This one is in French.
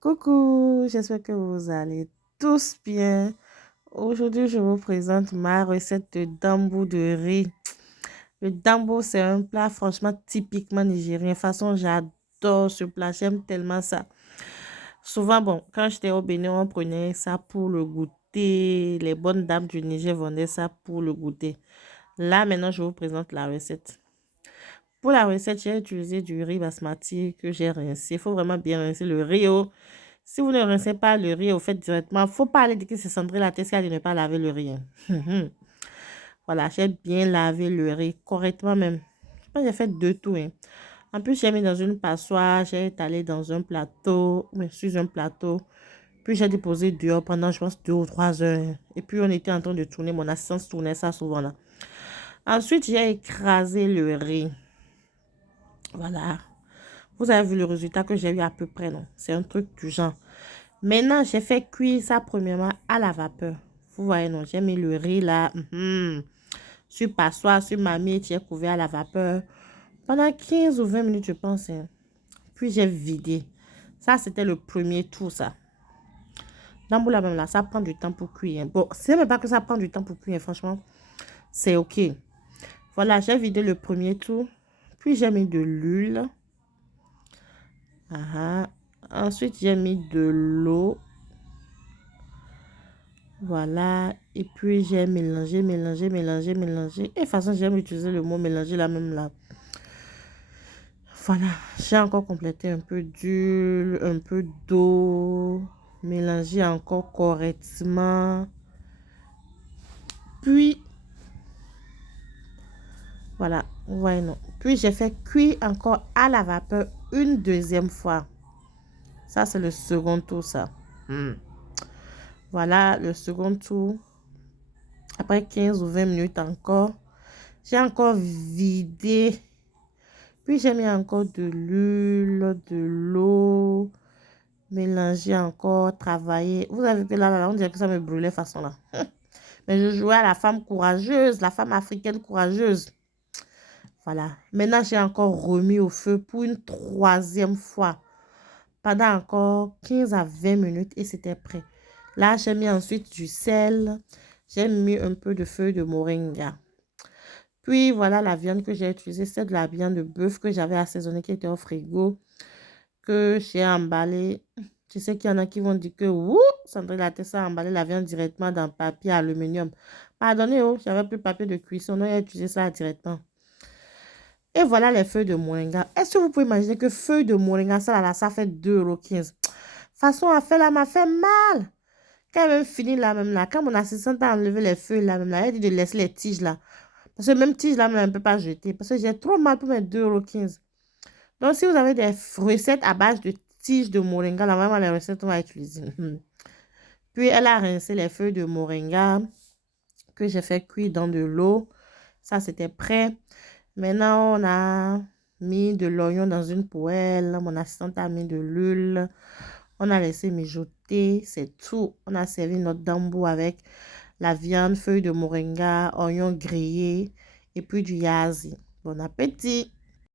Coucou, j'espère que vous allez tous bien. Aujourd'hui, je vous présente ma recette de dambu de riz. Le dambu, c'est un plat franchement typiquement nigérien. De toute façon, j'adore ce plat, j'aime tellement ça. Souvent, bon, quand j'étais au Bénin, on prenait ça pour le goûter. Les bonnes dames du Niger vendaient ça pour le goûter. Là, maintenant, je vous présente la recette. Pour la recette, j'ai utilisé du riz basmati que j'ai rincé. Il faut vraiment bien rincer le riz. Oh. Si vous ne rincez pas le riz, vous faites directement. Faut pas aller dire que c'est Sandrine la tête qui a dit de ne pas laver le riz. Hein. Voilà, j'ai bien lavé le riz correctement même. Je pense que j'ai fait deux tours. Hein. En plus, j'ai mis dans une passoire, j'ai étalé dans un plateau, mais sur un plateau. Puis j'ai déposé dehors pendant, je pense, 2 ou 3 heures. Hein. Et puis on était en train de tourner, mon assistance tournait ça souvent là. Ensuite, j'ai écrasé le riz. Voilà. Vous avez vu le résultat que j'ai eu à peu près, non? C'est un truc du genre. Maintenant, j'ai fait cuire ça premièrement à la vapeur. Vous voyez, non, j'ai mis le riz là, sur passoire, sur ma mie, j'ai couvert à la vapeur pendant 15 ou 20 minutes, je pense. Hein. Puis j'ai vidé. Ça, c'était le premier tour, ça. Dans la même là, ça prend du temps pour cuire. Hein. Bon, c'est même pas que ça prend du temps pour cuire, hein, franchement, c'est OK. Voilà, j'ai vidé le premier tour. Puis j'ai mis de l'huile. Ensuite, j'ai mis de l'eau. Voilà. Et puis, j'ai mélangé, mélangé, mélangé, mélangé. Et de toute façon, j'aime utiliser le mot mélanger là même là. Voilà. J'ai encore complété un peu d'huile, un peu d'eau. Mélanger encore correctement. Puis, voilà. Ouais, non. Puis, j'ai fait cuire encore à la vapeur une deuxième fois. Ça, c'est le second tour, ça. Voilà, le second tour. Après 15 ou 20 minutes encore, j'ai encore vidé. Puis j'ai mis encore de l'huile, de l'eau, mélangé encore, travaillé. Vous avez vu que là, on dirait que ça me brûlait façon là. Mais je jouais à la femme courageuse, la femme africaine courageuse. Voilà. Maintenant, j'ai encore remis au feu pour une troisième fois. Pendant encore 15 à 20 minutes et c'était prêt. Là, j'ai mis ensuite du sel. J'ai mis un peu de feuilles de moringa. Puis voilà la viande que j'ai utilisée. C'est de la viande de bœuf que j'avais assaisonnée qui était au frigo. Que j'ai emballée. Je sais qu'il y en a qui vont dire que ouh, Sandrine a ça emballé la viande directement dans le papier aluminium. Pardonnez, oh, j'avais plus de papier de cuisson. Non, j'ai utilisé ça directement. Et voilà les feuilles de moringa. Est-ce que vous pouvez imaginer que feuilles de moringa, ça là, ça fait 2,15 €. Façon à faire là m'a fait mal. Quand elle même fini là même là, quand mon assistante a enlevé les feuilles là même là, elle a dit de laisser les tiges là. Parce que même tige là, même, elle ne peut pas jeter. Parce que j'ai trop mal pour mes 2,15 €. Donc, si vous avez des recettes à base de tiges de moringa, là, vraiment, les recettes, on va utiliser. Puis, elle a rincé les feuilles de moringa que j'ai fait cuire dans de l'eau. Ça, c'était prêt. Maintenant, on a mis de l'oignon dans une poêle. Mon assistante a mis de l'huile. On a laissé mijoter. C'est tout. On a servi notre dambu avec la viande, feuilles de moringa, oignons grillés et puis du yazi. Bon appétit!